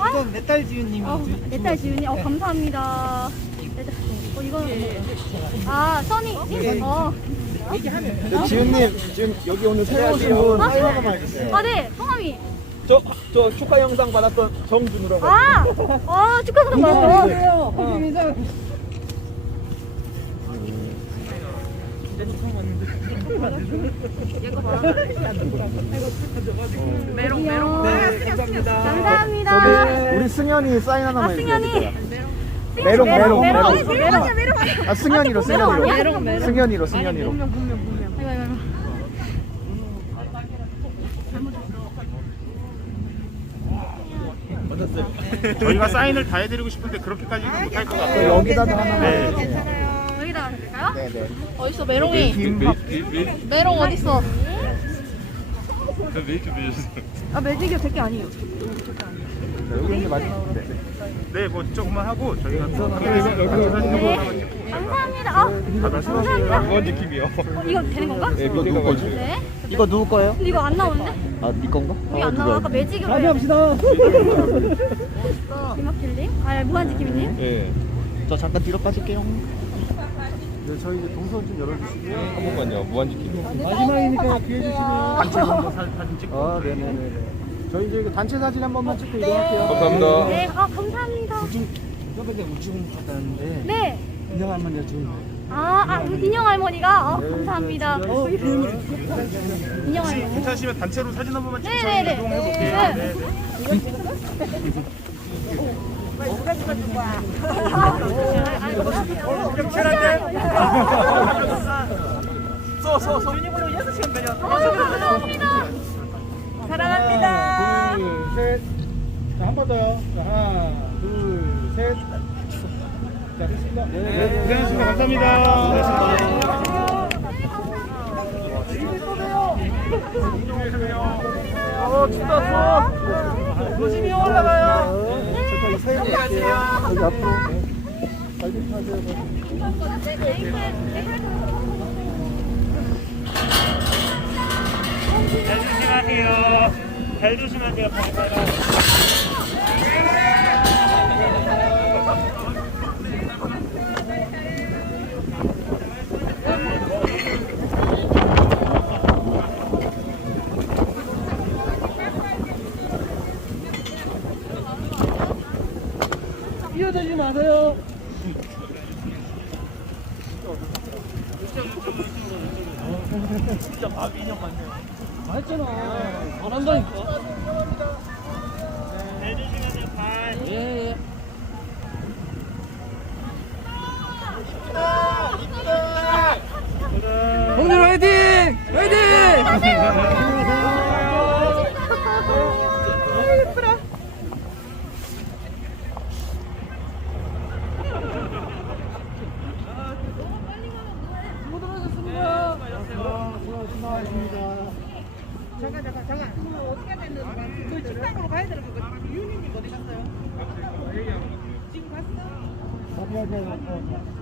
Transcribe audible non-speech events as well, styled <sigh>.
어? 내딸 아, 이건 내 딸 지윤님이 어, 내딸 지윤님? 예. 어, 감사합니다 네, 어, 이거 아, 써니 어? 어. 어? 지윤님, 지금 여기 오늘 새로오요 네. 어? 사회. 아, 네, 성함이 저, 저 축하 영상 받았던 정준우라고 아! 아, <laughs> 아, 네. 아, 아, 아 축하 영상 받았 메롱 메롱. 네, <laughs> 승현, 감사합니다. 아, 감사니다 네. 네. 우리 승연이 사인 하나만 해 주세요. 승현이. 메롱 메롱 메롱. 메롱 메롱. 메롱. 아니, 메롱. 아 승현이로 메롱. 승현이로. 메롱, 메롱. 승현이로. 승현이로 승현이로. 저희가 사인을 다 해드리고 싶은데 그렇게까지는 못할 것 같아요. 여기다도 하나. 네. 괜찮아요. 어딨어 메롱이? 매주, 매주, 매주, 매주, 메롱 어딨어? 아 메이크업 될 아니에요. 네, 자, 네. 네뭐 조금만 하고 저희가 또 네. 네. 네. 네. 감사합니다. 한번 네. 한번 감사합니다. 아, 네. 감사합니다. 아, 아, 감사합니다. 아, 느낌이요. 어, 이거 되는 건가? 네, 네, 이거 누구 거 네. 이거 네. 누구 요 이거 네. 안, 안 네. 나오는데? 아, 네 건가? 이게 안 나와. 아까 합시다 김학길님, 아, 무한 느낌님. 네. 저 잠깐 뒤로 빠질게요. 네, 저희 이제 동선 좀 열어주시고요. 네. 한 번만요. 무한지킬로. 마지막이니까 기회 주시면. 단체 먼 <laughs> 사진 찍고. 아, 좋을까요? 네네네. 저희 이제 단체 사진 한 번만 네. 찍고 이동할게요. 감사합니다. 네, 네. 아, 어, 감사합니다. 우중, 우주, 저번에 우중 우주, 받았는데. 네. 인형 할머니 지금. 아, 아, 예. 인형 할머니가? 어, 아, 네. 감사합니다. 네. 사실, 네. 인형 할머니. 혹시 괜찮으시면 단체로 사진 한 번만 찍고 네. 네. 요 네. 네. 네. 네. 네. 네. 네. 거야. 사랑합니다. 사랑합니다. 한번더 하나, 둘, 셋. 자, 됐습니다. 예, 네, 고생하셨습니다. 감사합니다. 네, 감사합니다. 네, 감사합니다. 네, 감다 네, 감사합니다. 네, 감사 앞으로 잘 조심하세요. 잘 조심하세요. 찢어지 마세요. 진짜 밥 인형 같네잖아 잘한다니까. 예, 예. 형들 화이팅! 화이팅! ndeve vakona